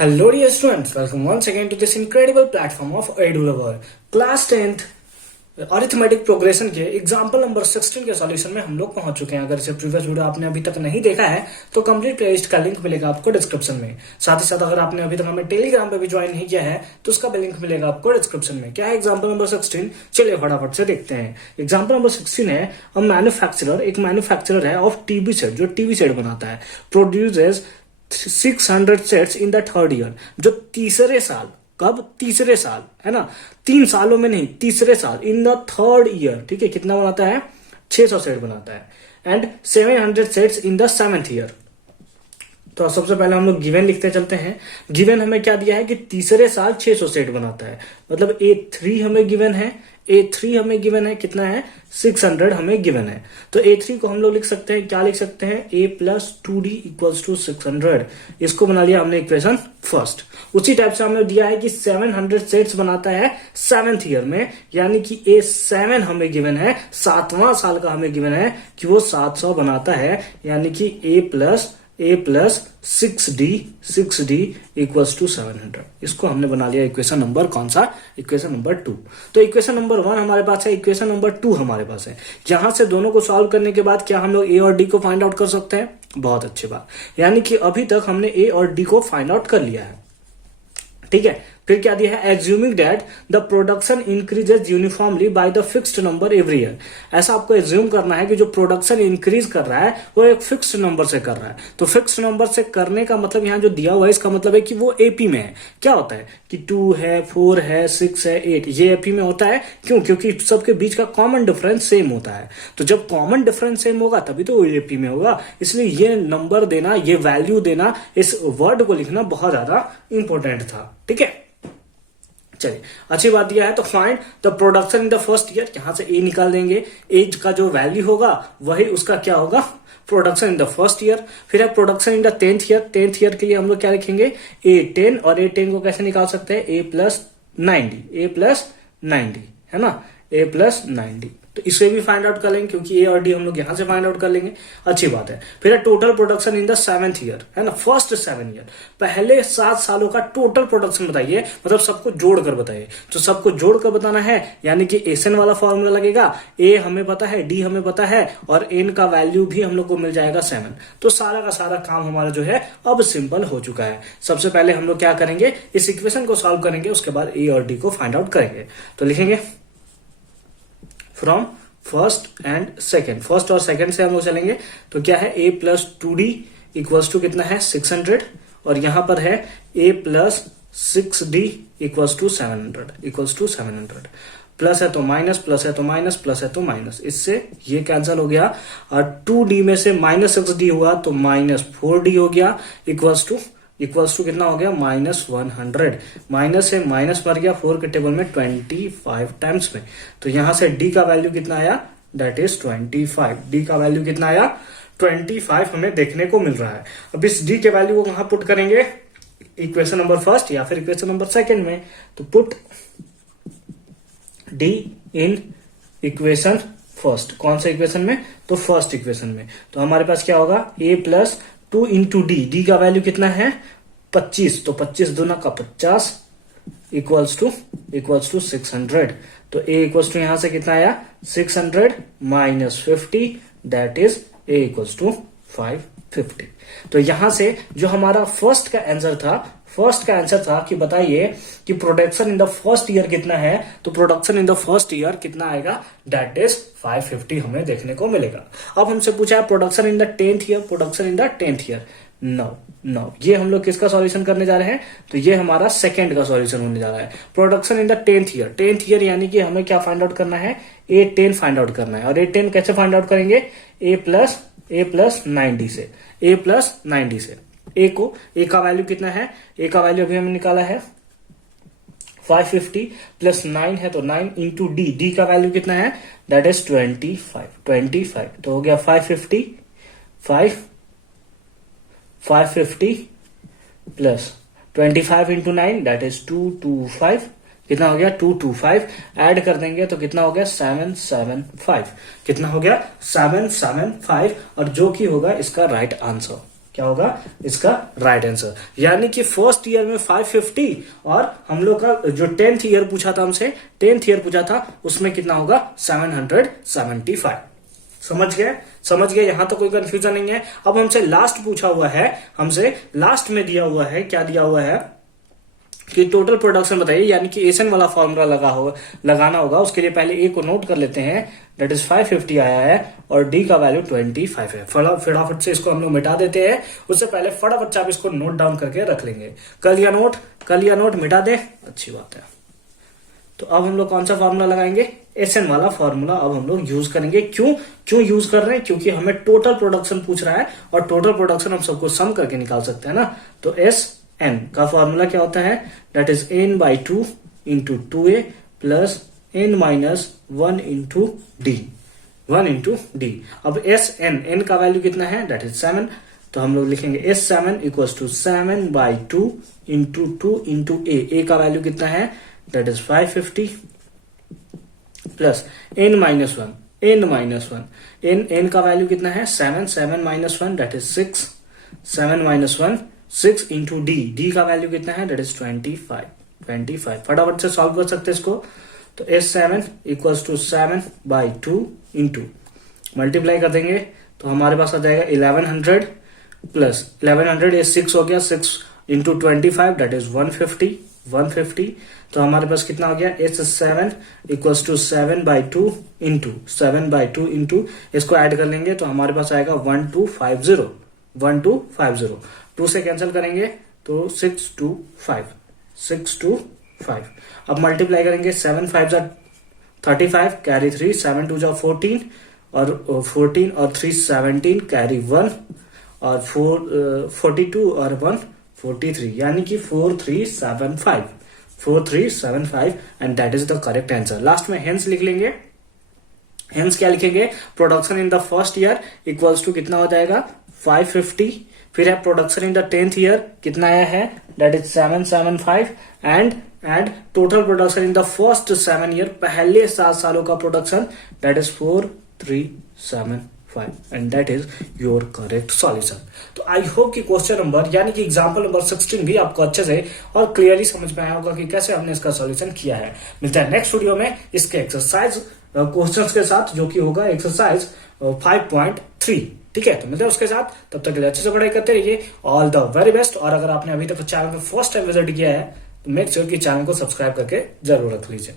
Hello dear students, welcome once again to this incredible platform of EduLover. Class 10th arithmetic progression के example number 16 के solution में हम लोग पहुंच चुके हैं। अगर इसे प्रीवियस वीडियो आपने अभी तक नहीं देखा है तो कंप्लीट प्लेलिस्ट का लिंक मिलेगा आपको डिस्क्रिप्शन में। साथ ही साथ अगर आपने अभी तक हमें टेलीग्राम पे भी ज्वाइन नहीं किया है तो उसका भी लिंक मिलेगा आपको डिस्क्रिप्शन में। क्या है एग्जाम्पल नंबर 16? चलिए फटाफट से देखते हैं। एग्जाम्पल नंबर 16 है एक मैन्युफैक्चरर है ऑफ टीवी सेट, जो टीवी सेट बनाता है, produces 600 sets in the third year, जो तीसरे साल, कब? तीसरे साल, है ना, 3 सालों में नहीं, तीसरे साल, इन द थर्ड ईयर, ठीक है, कितना बनाता है? 600 सेट बनाता है। And 700 sets in the 7th year. तो सबसे पहले हम लोग गिवन लिखते चलते हैं। गिवन हमें क्या दिया है कि तीसरे साल 600 सेट बनाता है, मतलब A3 हमें गिवन है, A3 हमें गिवन है, कितना है? 600 हमें गिवन है। तो A3 को हम लोग लिख सकते हैं, क्या लिख सकते हैं? A plus 2D equals to 600। इसको बना लिया हमने इक्वेशन फर्स्ट। उसी टाइप से हमें दिया है कि 700 सेट्स बनाता है 7th ईयर में, यानी कि A7 हमें गिवन है, 7वां साल का हमें गिवन है कि वो 700 बनाता है, यानी कि A plus 6D equals to 700। इसको हमने बना लिया इक्वेशन नंबर कौन सा? Equation number 2। तो इक्वेशन नंबर 1 हमारे पास है, इक्वेशन नंबर 2 हमारे पास है। यहां से दोनों को सॉल्व करने के बाद क्या हम लोग A और D को फाइंड आउट कर सकते हैं? बहुत अच्छी बात, यानी कि अभी तक हमने A और D को फाइंड आउट कर लिया है, ठीक है। फिर क्या दिया है? Assuming that the production increases uniformly by the fixed number every year. ऐसा आपको एज्यूम करना है कि जो प्रोडक्शन इंक्रीज कर रहा है वो एक फिक्स्ड नंबर से कर रहा है। तो फिक्स्ड नंबर से करने का मतलब यहाँ जो दिया हुआ है, इसका मतलब है कि वो एपी में है। क्या होता है कि 2 है, 4 है, 6 है, 8, ये एपी में होता है। क्यों? क्योंकि सबके बीच का कॉमन डिफरेंस सेम होता है। तो जब कॉमन डिफरेंस सेम होगा तभी तो एपी में होगा। इसलिए ये नंबर देना, ये वैल्यू देना, इस वर्ड को लिखना बहुत ज्यादा इंपॉर्टेंट था, ठीक है। चलिए, अच्छी बात दिया है। तो find the production in the first year, यहां से ए निकाल देंगे। एज का जो वैल्यू होगा वही उसका क्या होगा? Production in the first year. फिर है production in the 10th year. 10th year के लिए हम लोग क्या लिखेंगे? A10, और A10 को कैसे निकाल सकते हैं? A प्लस 90, है ना, A प्लस 90। तो इसे भी फाइंड आउट कर लेंगे, क्योंकि A और D हम लोग यहां से फाइंड आउट कर लेंगे। अच्छी बात है। फिर है total production in the 7th year, है ना, फर्स्ट 7 ईयर, पहले 7 सालों का टोटल प्रोडक्शन बताइए, मतलब सबको जोड़कर बताइए। तो सबको जोड़कर बताना है, यानी कि एसएन वाला फॉर्मूला लगेगा। A हमें पता है, D हमें पता है, और N का वैल्यू भी हम लोग को मिल जाएगा 7। तो सारा का सारा काम हमारा जो है अब सिंपल हो चुका है। सबसे पहले हम लोग क्या करेंगे? इस इक्वेशन को सॉल्व करेंगे, उसके बाद A और D को फाइंड आउट करेंगे। तो लिखेंगे from first and second, first और सेकेंड से हम लोग चलेंगे। तो क्या है? A plus 2D equals to कितना है? 600, और यहां पर है A plus 6D equals to 700, plus है तो माइनस, प्लस है तो माइनस, प्लस है तो माइनस, इससे ये कैंसिल हो गया। और 2D में से माइनस 6D हुआ तो माइनस 4D हो गया, इक्वल्स टू कितना हो गया? माइनस 100। माइनस है, माइनस मर गया 4 के टेबल में 25 टाइम्स में। तो यहां से D का वैल्यू कितना आया? That is 25। D का वैल्यू कितना आया? 25 हमें देखने को मिल रहा है। अब इस D के वैल्यू को कहां पुट करेंगे? इक्वेशन नंबर फर्स्ट या फिर इक्वेशन नंबर सेकेंड में। तो put D in equation first. कौन सा इक्वेशन में? तो फर्स्ट इक्वेशन में। तो हमारे पास क्या होगा? A प्लस 2 इंटू D का वैल्यू कितना है? 25, तो 25 दूना का 50 इक्वल्स टू 600। तो A इक्वल्स टू यहां से कितना आया? 600 minus 50, that is A equals to 550। तो यहां से जो हमारा फर्स्ट का आंसर था कि बताइए कि production in the first year कितना है। तो production in the first year कितना आएगा? दैट इज 550 हमें देखने को मिलेगा। अब हमसे पूछा है production in the 10th year, no, ये हम लोग किसका सॉल्यूशन करने जा रहे हैं? तो ये हमारा सेकंड का सॉल्यूशन होने जा रहा है। Production in the 10th year यानी कि हमें क्या फाइंड आउट करना है? A10 फाइंड आउट करना है। और A10 कैसे फाइंड आउट करेंगे? A प्लस 90 से, A प्लस 90 से। A का वैल्यू कितना है? A का वैल्यू अभी हमने निकाला है 550, प्लस 9 है तो 9 इंटू D का वैल्यू कितना है? That is 25। तो हो गया 550 प्लस 25 इंटू 9 दैट इज 225। कितना हो गया? 225। ऐड कर देंगे तो कितना हो गया? 775। कितना हो गया? 775। और जो कि होगा इसका राइट आंसर। क्या होगा इसका राइट आंसर। यानी कि फर्स्ट ईयर में 550 और हम लोग का जो 10th ईयर पूछा था हमसे, 10th ईयर पूछा था उसमें कितना होगा 775। समझ गए यहां तो कोई कंफ्यूजन नहीं है। अब हमसे लास्ट पूछा हुआ है, हमसे लास्ट में दिया हुआ है, क्या दिया हुआ है कि टोटल प्रोडक्शन बताइए, यानी कि एसएन वाला फॉर्मूला लगाना होगा। उसके लिए पहले ए को नोट कर लेते हैं, दैट इज 550 आया है और डी का वैल्यू 25 है। फटाफट से इसको हम लोग मिटा देते हैं। उससे पहले फटाफट से आप इसको नोट डाउन करके रख लेंगे। कर लिया नोट मिटा दे, अच्छी बात है। तो अब हम लोग कौन सा फॉर्मूला लगाएंगे, एसएन वाला फॉर्मूला अब हम लोग यूज करेंगे। क्यों यूज कर रहे हैं, क्योंकि हमें टोटल प्रोडक्शन पूछ रहा है और टोटल प्रोडक्शन हम सबको सम करके निकाल सकते हैं ना। तो एस एन का फॉर्मूला क्या होता है, that is n by 2 into 2a plus n minus 1 into D. अब एस एन का वैल्यू कितना है, दैट इज 7। तो हम लोग लिखेंगे S7 equals to 7 by 2 into 2 into A का वैल्यू कितना है, that is 550 plus n minus 1 n का वैल्यू कितना है 7 minus 1 that is 6 7 minus 1 6 into D का वैल्यू कितना है, दैट इज 25। फटाफट से सॉल्व कर सकते हैं इसको। तो S7 equals to 7 by 2 into multiply कर देंगे तो हमारे पास आ जाएगा 1100 प्लस 1100 ये 6 हो गया, 6 इंटू 25 दैट इज 150। तो हमारे पास कितना हो गया, S7 equals to 7 by 2 into इसको ऐड कर लेंगे तो हमारे पास आएगा 1250। 2 से कैंसिल करेंगे तो 625। अब मल्टीप्लाई करेंगे 7 5 जा 35 कैरी 3 7 2 जा 14 और 3 17 कैरी 1 और 42 और 1 43 यानी कि 4375 and that is the correct answer. Last में हेंस लिख लेंगे। हेंस क्या लिखेंगे, production in the first year equals to कितना हो जाएगा 550। फिर है production in the 10th year कितना आया है, that is 775 and total production in the first 7 year, पहले 7 सालों का production, that is 4375 and that is your correct solution. तो आई होप कि क्वेश्चन नंबर यानी कि एग्जांपल नंबर 16 भी आपको अच्छे से और क्लियरली समझ में आया होगा कि कैसे हमने इसका सॉल्यूशन किया है। मिलता है नेक्स्ट वीडियो में इसके एक्सरसाइज क्वेश्चंस के साथ, जो कि होगा एक्सरसाइज 5.3। ठीक है, तो मिलते हैं उसके साथ, तब तक के लिए अच्छे से पढ़ाई करते रहिए। All the very best. और अगर आपने अभी तक चैनल को फर्स्ट टाइम विजिट किया है तो मेक श्योर कि चैनल को सब्सक्राइब करके जरूर रख लीजिए।